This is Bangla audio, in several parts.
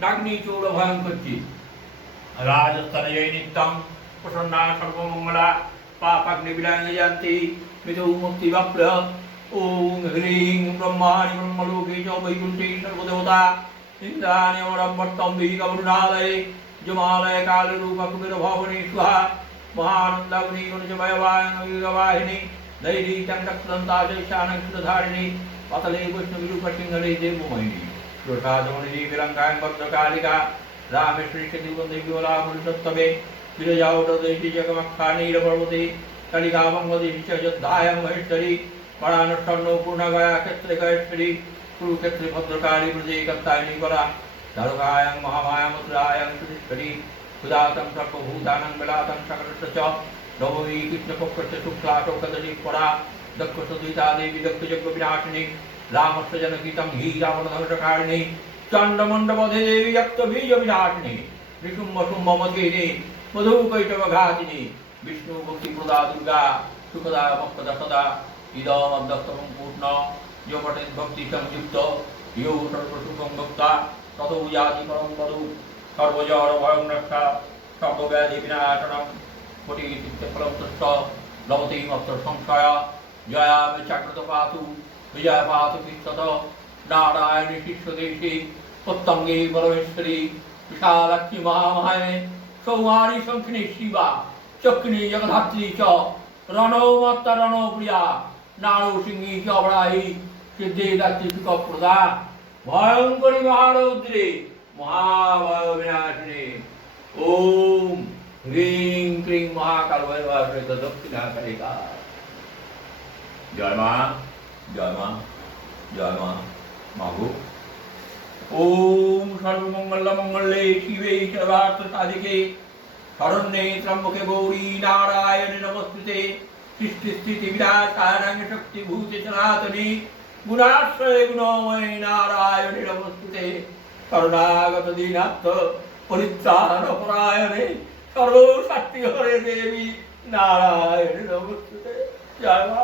पठनाध्यायमाप्नुयात् लिखिता स्थापयत् गृहे नाग्निचूडभयं क्वचित् राजस्तनयै नित्यं प्रसन्ना सर्वमङ्गला पापाग्निविलाङ्गयन्ति विदौ मुक्तिवाप्य ॐ ह्रीं ब्रह्माणि ब्रह्मलोके च वैकुण्ठे सर्वदेवता इन्द्राण्यमरम्भट्टं विहिकवरुणालये जमालय कालरूपकुमिरभवने स्वाहा महानन्दवनी गुणजमयवाहिनी धैर्यी चण्डक्सदन्ताशैशानक्षुधारिणी पतले विष्णुविरूपसिंहले देवमोहिनी श्लोकादमणि विलङ्कां रामेश्वरीशदिवन्देव्योला पुरुषोत्तमे विरजावटदेशि जगमक्षानीरपर्वते कलिकामङ्गदेशि च योद्धायां महेश्वरी परानुष्ठन्नो पूर्णगया क्षेत्रे गयेश्वरी कुरुक्षेत्रे भद्रकाली मृदे कत्तायिनी कला धरुकायां महामायां मुद्रायां सुरेश्वरी सुदातं सर्वभूतानं विलातं सकलस्य च, नवमी कृष्णपक्षस्य शुक्ला टोकदली परा दक्षसुदिता देवी రామస్వ జనకితం హీ జామకారిణి చండమండపధే దేవి యక్త బీజ విరాటిని నిశుంభ శుంభమతిని మధుకైటవఘాతిని విష్ణు భక్తి ప్రదా దుర్గా సుఖదా భక్తద సదా ఇదమబ్దం పూర్ణ యోపటే భక్తి సంయుక్త యో సర్వసుఖం భక్త తదో జాతి పరం పదు সর্বজর ভয়ং রক্ষা সর্বব্যাধি বিনাশনম কোটি চিত্তে ফলম তুষ্ট লবতী মত্র সংশয় জয়া চাকৃত পাতু पिष्टत नारायणि शिष्यदेशे उत्तङ्गे परमेश्वरी विशालक्ष्मी महामाये सौमारी शङ्खिनी शिवा चक्रिणी जगधात्री च रणो मत्त रणो प्रिया नारो सिंही च बड़ाई सिद्धि दत्ति सुखप्रदा ভয়ঙ্করী মহারৌদ্রে মহাভয় বিনাশিনী ওম হ্রিং ক্রিং মহাকাল ভৈরবাসিত দক্ষিণাকালিকা জয় মা জয় মা জয় মা মাগো ওম সর্বমঙ্গল মঙ্গলে শিবে সর্বার্থ সাধিকে শরণ্যে ত্রম্বকে গৌরী নারায়ণে নমস্তুতে সৃষ্টি স্থিতি বিরাটারং শক্তি ভূতে সনাতনী গুণাশ্রয়ে গুণময় নারায়ণে নমস্তুতে করুণাগত দীনাথ পরিত্রাণ পরায়ণে সর্বশক্তি হরে দেবী নারায়ণে নমস্তুতে জয় মা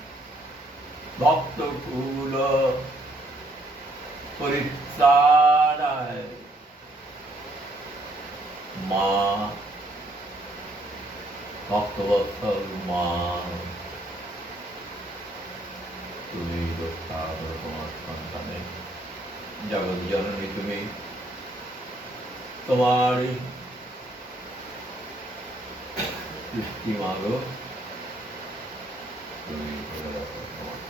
মঙ্গলময়ী ভক্ত কুল পরিত্রাণায় মা ভক্তবৎসল মা তুমি রক্ষা করো তোমার সন্তানের জগৎ জননী তুমি তোমার সৃষ্টি মাগো তুমি করে রাখো তোমার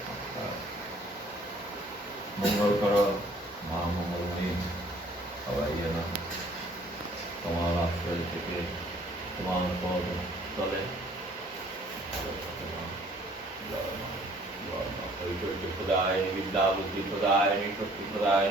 विद्या बुद्धि प्रदाय शक्ति प्रदाय